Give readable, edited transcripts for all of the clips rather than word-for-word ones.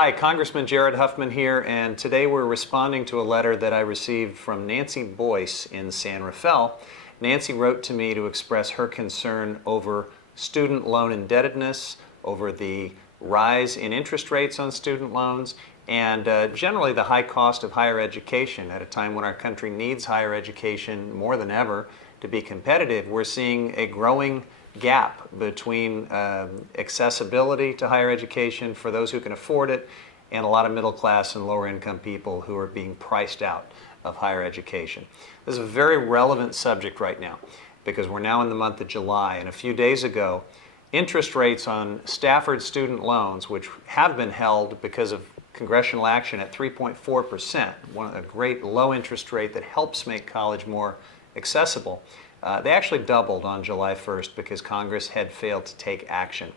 Hi, Congressman Jared Huffman here, and today we're responding to a letter that I received from Nancy Boyce in San Rafael. Nancy wrote to me to express her concern over student loan indebtedness, over the rise in interest rates on student loans, and generally the high cost of higher education. At a time when our country needs higher education more than ever to be competitive, we're seeing a growing gap between accessibility to higher education for those who can afford it and a lot of middle class and lower income people who are being priced out of higher education. This is a very relevant subject right now because we're now in the month of July, and a few days ago interest rates on Stafford Student Loans, which have been held because of congressional action at 3.4%, a great low interest rate that helps make college more accessible. They actually doubled on July 1st because Congress had failed to take action.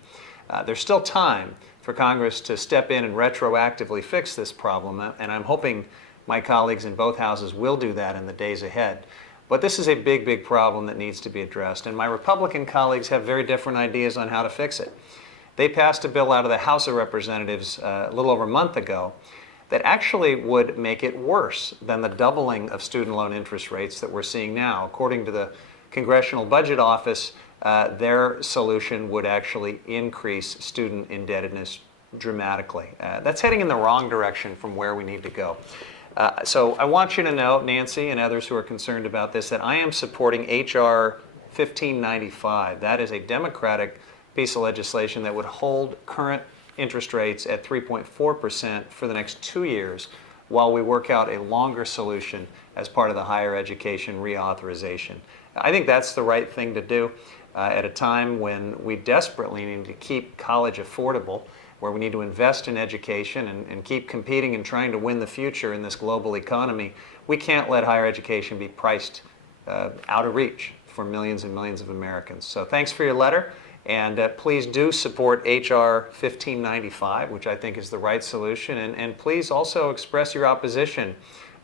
There's still time for Congress to step in and retroactively fix this problem, and I'm hoping my colleagues in both houses will do that in the days ahead. But this is a big, big problem that needs to be addressed, and my Republican colleagues have very different ideas on how to fix it. They passed a bill out of the House of Representatives a little over a month ago that actually would make it worse than the doubling of student loan interest rates that we're seeing now. According to the Congressional Budget Office, their solution would actually increase student indebtedness dramatically. That's heading in the wrong direction from where we need to go. So I want you to know, Nancy and others who are concerned about this, that I am supporting H.R. 1595. That is a Democratic piece of legislation that would hold current interest rates at 3.4% for the next 2 years while we work out a longer solution as part of the higher education reauthorization. I think that's the right thing to do at a time when we desperately need to keep college affordable, where we need to invest in education and keep competing and trying to win the future in this global economy. We can't let higher education be priced out of reach for millions and millions of Americans. So thanks for your letter. And please do support H.R. 1595, which I think is the right solution. And please also express your opposition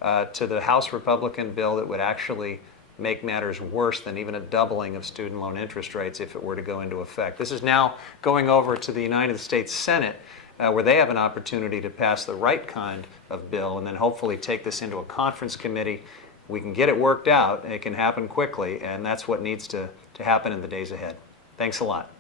to the House Republican bill that would actually make matters worse than even a doubling of student loan interest rates if it were to go into effect. This is now going over to the United States Senate, where they have an opportunity to pass the right kind of bill and then hopefully take this into a conference committee. We can get it worked out, and it can happen quickly, and that's what needs to happen in the days ahead. Thanks a lot.